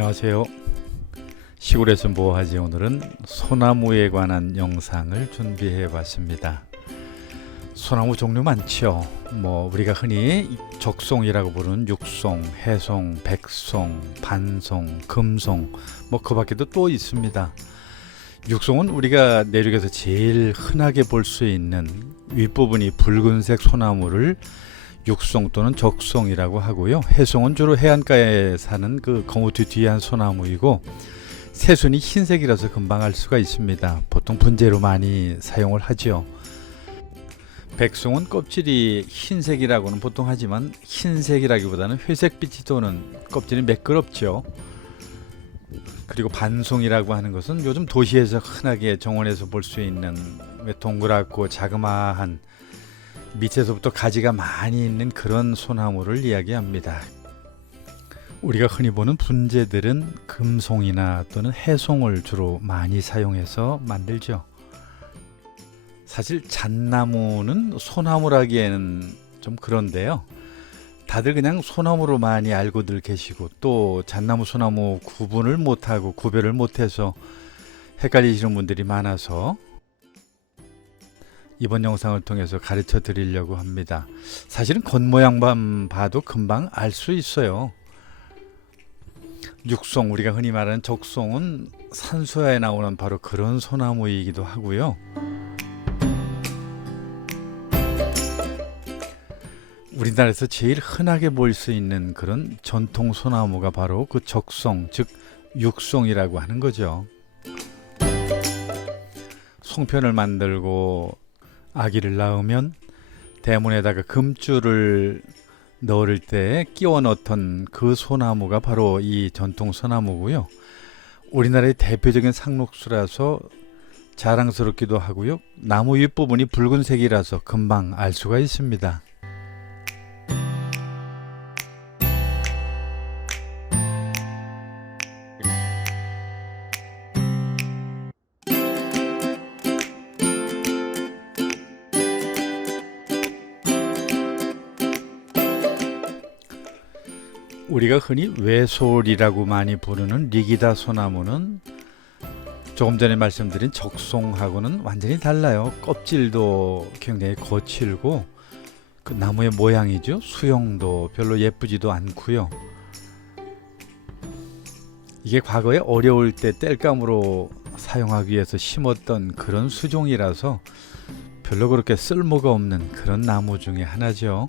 안녕하세요. 시골에서 뭐하지? 오늘은 소나무에 관한 영상을 준비해 봤습니다. 소나무 종류 많죠. 우리가 흔히 적송이라고 부르는 육송, 해송, 백송, 반송, 금송, 그 밖에도 또 있습니다. 육송은 우리가 내륙에서 제일 흔하게 볼 수 있는 윗부분이 붉은색 소나무를 육송 또는 적송이라고 하고요. 해송은 주로 해안가에 사는 그 거무튀튀한 소나무이고, 새순이 흰색이라서 금방 알 수가 있습니다. 보통 분재로 많이 사용을 하죠. 백송은 껍질이 흰색이라고는 보통 하지만 흰색이라기보다는 회색빛이 도는 껍질이 매끄럽죠. 그리고 반송이라고 하는 것은 요즘 도시에서 흔하게 정원에서 볼 수 있는 동그랗고 자그마한 밑에서부터 가지가 많이 있는 그런 소나무를 이야기합니다. 우리가 흔히 보는 분재들은 금송이나 또는 해송을 주로 많이 사용해서 만들죠. 사실 잣나무는 소나무라기에는 좀 그런데요. 다들 그냥 소나무로 많이 알고들 계시고, 또 잣나무 소나무 구분을 못하고 구별을 못해서 헷갈리시는 분들이 많아서 이번 영상을 통해서 가르쳐 드리려고 합니다. 사실은 겉모양만 봐도 금방 알 수 있어요. 육송, 우리가 흔히 말하는 적송은 산수화에 나오는 바로 그런 소나무이기도 하고요. 우리나라에서 제일 흔하게 볼 수 있는 그런 전통 소나무가 바로 그 적송, 즉 육송이라고 하는 거죠. 송편을 만들고 아기를 낳으면 대문에다가 금줄을 넣을 때 끼워 넣던 그 소나무가 바로 이 전통 소나무고요. 우리나라의 대표적인 상록수라서 자랑스럽기도 하고요. 나무 윗부분이 붉은색이라서 금방 알 수가 있습니다. 우리가 흔히 외솔이라고 많이 부르는 리기다 소나무는 조금 전에 말씀드린 적송하고는 완전히 달라요. 껍질도 굉장히 거칠고 그 나무의 모양이죠. 수형도 별로 예쁘지도 않고요. 이게 과거에 어려울 때 땔감으로 사용하기 위해서 심었던 그런 수종이라서 별로 그렇게 쓸모가 없는 그런 나무 중에 하나죠.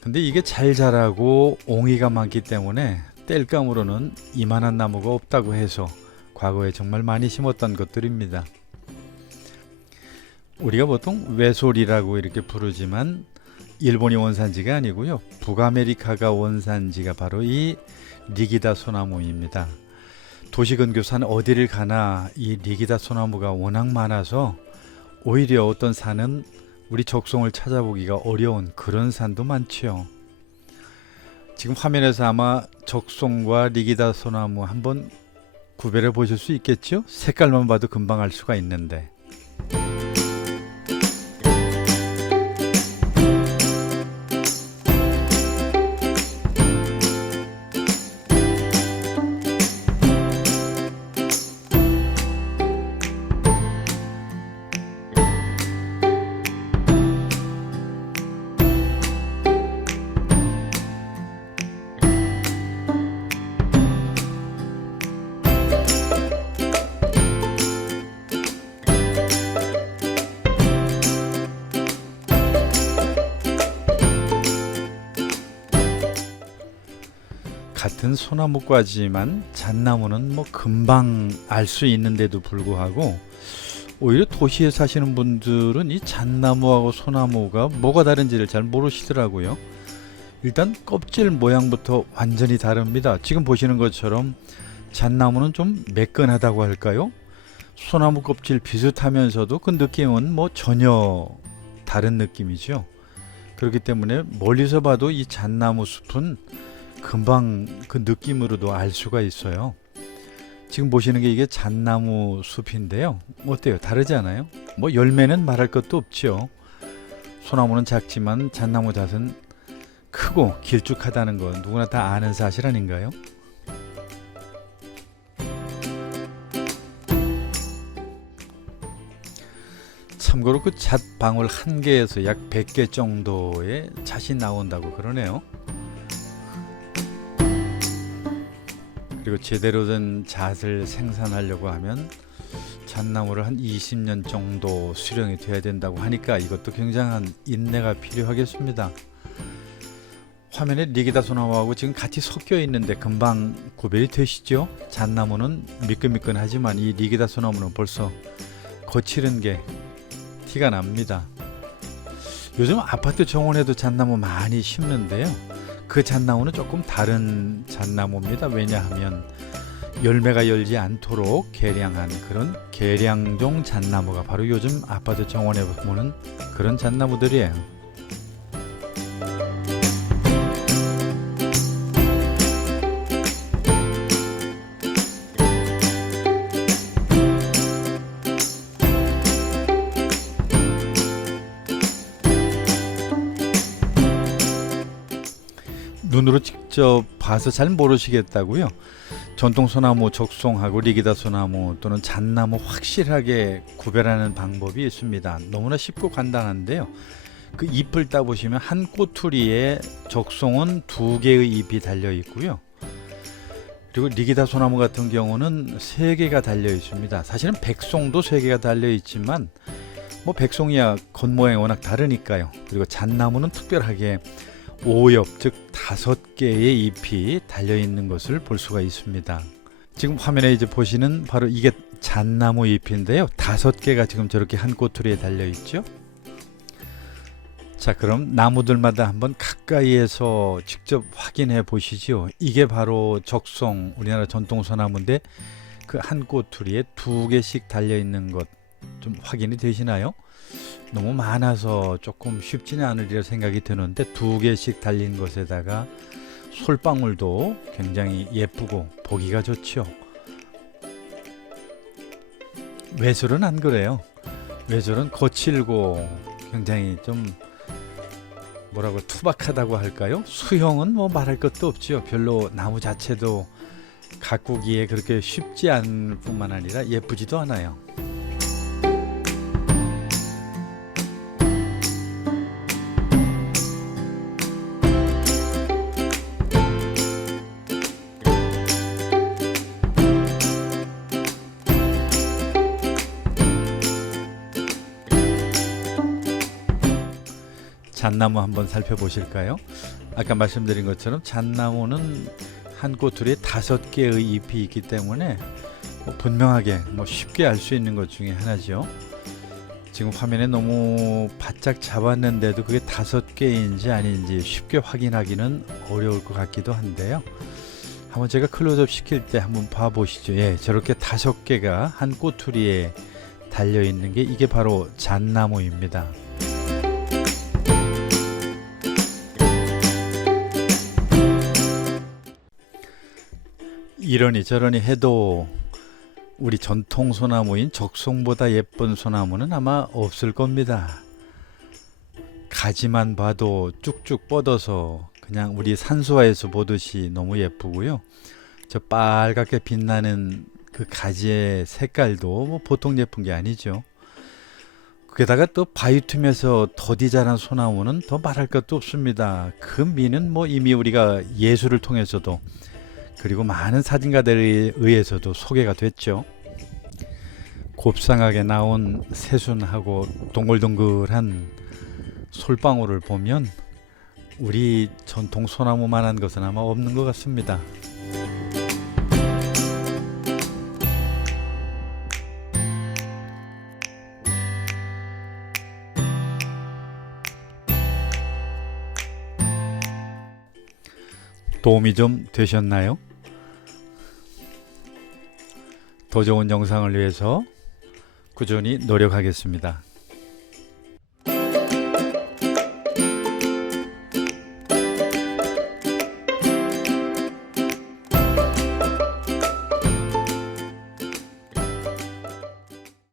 근데 이게 잘 자라고 옹이가 많기 때문에 땔감으로는 이만한 나무가 없다고 해서 과거에 정말 많이 심었던 것들입니다. 우리가 보통 외솔이라고 이렇게 부르지만 일본이 원산지가 아니고요. 북아메리카가 원산지가 바로 이 리기다 소나무입니다. 도시 근교산 어디를 가나 이 리기다 소나무가 워낙 많아서 오히려 어떤 산은 우리 적송을 찾아보기가 어려운 그런 산도 많지요. 지금 화면에서 아마 적송과 리기다 소나무 한번 구별해 보실 수 있겠죠? 색깔만 봐도 금방 알 수가 있는데. 같은 소나무과지만 잣나무는 금방 알 수 있는데도 불구하고 오히려 도시에 사시는 분들은 이 잣나무하고 소나무가 뭐가 다른지를 잘 모르시더라고요. 일단 껍질 모양부터 완전히 다릅니다. 지금 보시는 것처럼 잣나무는 좀 매끈하다고 할까요? 소나무 껍질 비슷하면서도 그 느낌은 전혀 다른 느낌이죠. 그렇기 때문에 멀리서 봐도 이 잣나무 숲은 금방 그 느낌으로도 알 수가 있어요. 지금 보시는 게 이게 잣나무 숲인데요. 어때요? 다르지 않아요? 열매는 말할 것도 없죠. 소나무는 작지만 잣나무 잣은 크고 길쭉하다는 건 누구나 다 아는 사실 아닌가요? 참고로 그 잣방울 한 개에서 약 100개 정도의 잣이 나온다고 그러네요. 그리고 제대로 된 잣을 생산하려고 하면 잣나무를 한 20년 정도 수령이 돼야 된다고 하니까 이것도 굉장한 인내가 필요하겠습니다. 화면에 리기다 소나무하고 지금 같이 섞여 있는데 금방 구별이 되시죠? 잣나무는 미끈미끈하지만 이 리기다 소나무는 벌써 거칠은 게 티가 납니다. 요즘 아파트 정원에도 잣나무 많이 심는데요. 그 잣나무는 조금 다른 잣나무입니다. 왜냐하면 열매가 열지 않도록 개량한 그런 개량종 잣나무가 바로 요즘 아파트 정원에 보면 그런 잣나무들이에요. 눈으로 직접 봐서 잘 모르시겠다고요? 전통소나무 적송하고 리기다 소나무 또는 잣나무 확실하게 구별하는 방법이 있습니다. 너무나 쉽고 간단한데요. 그 잎을 따보시면 한 꼬투리에 적송은 2개의 잎이 달려 있고요. 그리고 리기다 소나무 같은 경우는 3개가 달려 있습니다. 사실은 백송도 3개가 달려 있지만 뭐 백송이야 겉모양이 워낙 다르니까요. 그리고 잣나무는 특별하게 5엽 즉 5개의 잎이 달려있는 것을 볼 수가 있습니다. 지금 화면에 이제 보시는 바로 이게 잣나무 잎인데요. 5개가 지금 저렇게 한 꼬투리에 달려있죠. 자, 그럼 나무들마다 한번 가까이에서 직접 확인해 보시죠. 이게 바로 적송 우리나라 전통 소나무인데 그 한 꼬투리에 2개씩 달려있는 것 좀 확인이 되시나요? 너무 많아서 조금 쉽지는 않으리라 생각이 드는데 2개씩 달린 것에다가 솔방울도 굉장히 예쁘고 보기가 좋죠. 외술은 안 그래요. 외술은 거칠고 굉장히 좀 뭐라고 투박하다고 할까요? 수형은 뭐 말할 것도 없죠. 별로 나무 자체도 가꾸기에 그렇게 쉽지 않을 뿐만 아니라 예쁘지도 않아요. 잣나무 한번 살펴보실까요? 아까 말씀드린 것처럼 잣나무는 한 꼬투리에 5개의 잎이 있기 때문에 분명하게 쉽게 알 수 있는 것 중에 하나죠. 지금 화면에 너무 바짝 잡았는데도 그게 5개인지 아닌지 쉽게 확인하기는 어려울 것 같기도 한데요. 한번 제가 클로즈업 시킬 때 한번 봐보시죠. 예, 저렇게 5개가 한 꼬투리에 달려있는 게 이게 바로 잣나무입니다. 이러니 저러니 해도 우리 전통 소나무인 적송보다 예쁜 소나무는 아마 없을 겁니다. 가지만 봐도 쭉쭉 뻗어서 그냥 우리 산수화에서 보듯이 너무 예쁘고요. 저 빨갛게 빛나는 그 가지의 색깔도 뭐 보통 예쁜 게 아니죠. 게다가 또 바위틈에서 더디 자란 소나무는 더 말할 것도 없습니다. 그 미는 뭐 이미 우리가 예술을 통해서도 그리고 많은 사진가들에 의해서도 소개가 됐죠. 곱상하게 나온 새순하고 동글동글한 솔방울을 보면 우리 전통 소나무만한 것은 아마 없는 것 같습니다. 도움이 좀 되셨나요? 더 좋은 영상을 위해서 꾸준히 노력하겠습니다.